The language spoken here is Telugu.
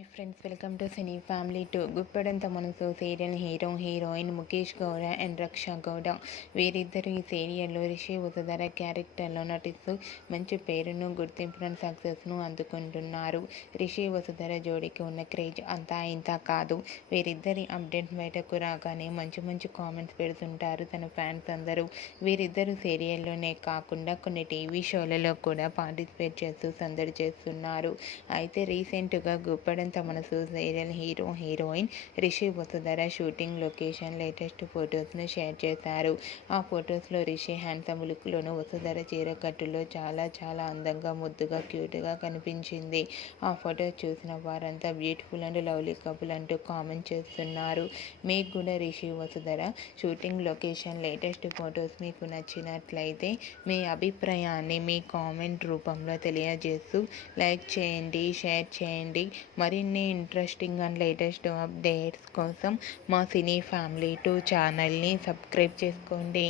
Hi friends, welcome to cine family two. Guppedantha Manasu serial heroine Mukesh Gowda and Raksha Gowda వీరిద్దరు ఈ సీరియల్లో రిషి వసుధర క్యారెక్టర్లో నటిస్తూ మంచి పేరును, గుర్తింపును, సక్సెస్ను అందుకుంటున్నారు. రిషి వసుధర జోడికి ఉన్న క్రేజ్ అంతా ఇంత కాదు. వీరిద్దరి అప్డేట్ బయటకు రాగానే మంచి మంచి కామెంట్స్ పెడుతుంటారు తన ఫ్యాన్స్ అందరూ. వీరిద్దరు సీరియల్లోనే కాకుండా కొన్ని టీవీ షోలలో కూడా పార్టిసిపేట్ చేస్తూ సందడి చేస్తున్నారు. అయితే రీసెంట్గా Guppedantha Manasu serial heroine Rishi Vasudhara shooting location latest ఫొటోస్ను షేర్ చేశారు. ఆ ఫొటోస్లో రిషి హ్యాండ్సమ్ లుక్లోను, వసుధర చీరకట్టులో చాలా చాలా అందంగా, ముద్దుగా, క్యూట్గా కనిపించింది. ఆ ఫొటోస్ చూసిన వారంతా బ్యూటిఫుల్ అండ్ లవ్లీ కపుల్ అంటూ కామెంట్ చేస్తున్నారు. మీకు కూడా Rishi Vasudhara shooting location latest photos మీకు నచ్చినట్లయితే మీ అభిప్రాయాన్ని మీ కామెంట్ రూపంలో తెలియజేస్తూ లైక్ చేయండి, షేర్ చేయండి. మరిన్ని ఇంట్రెస్టింగ్ అండ్ లేటెస్ట్ అప్డేట్స్ కోసం మా సినీ ఫ్యామిలీ 2 ఛానల్ని సబ్స్క్రైబ్ చేసుకోండి.